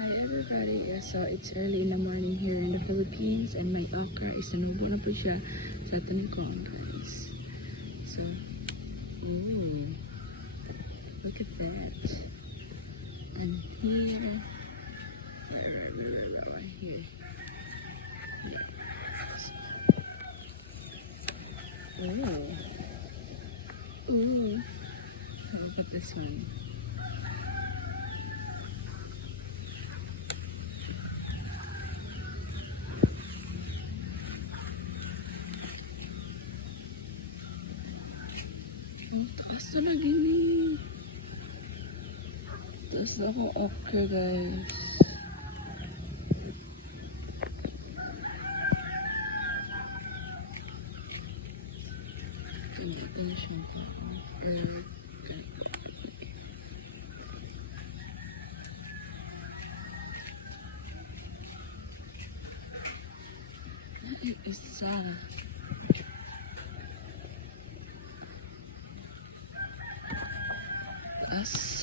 Hi everybody, yeah, so it's early in the morning here in the Philippines and my okra is nanubo na po siya sa tanikong guys. So, look at that. And here, right here. How about this one? Ang taas na gini. Taas na ako okra guys. Ito na siya. Ay, isa. Taas.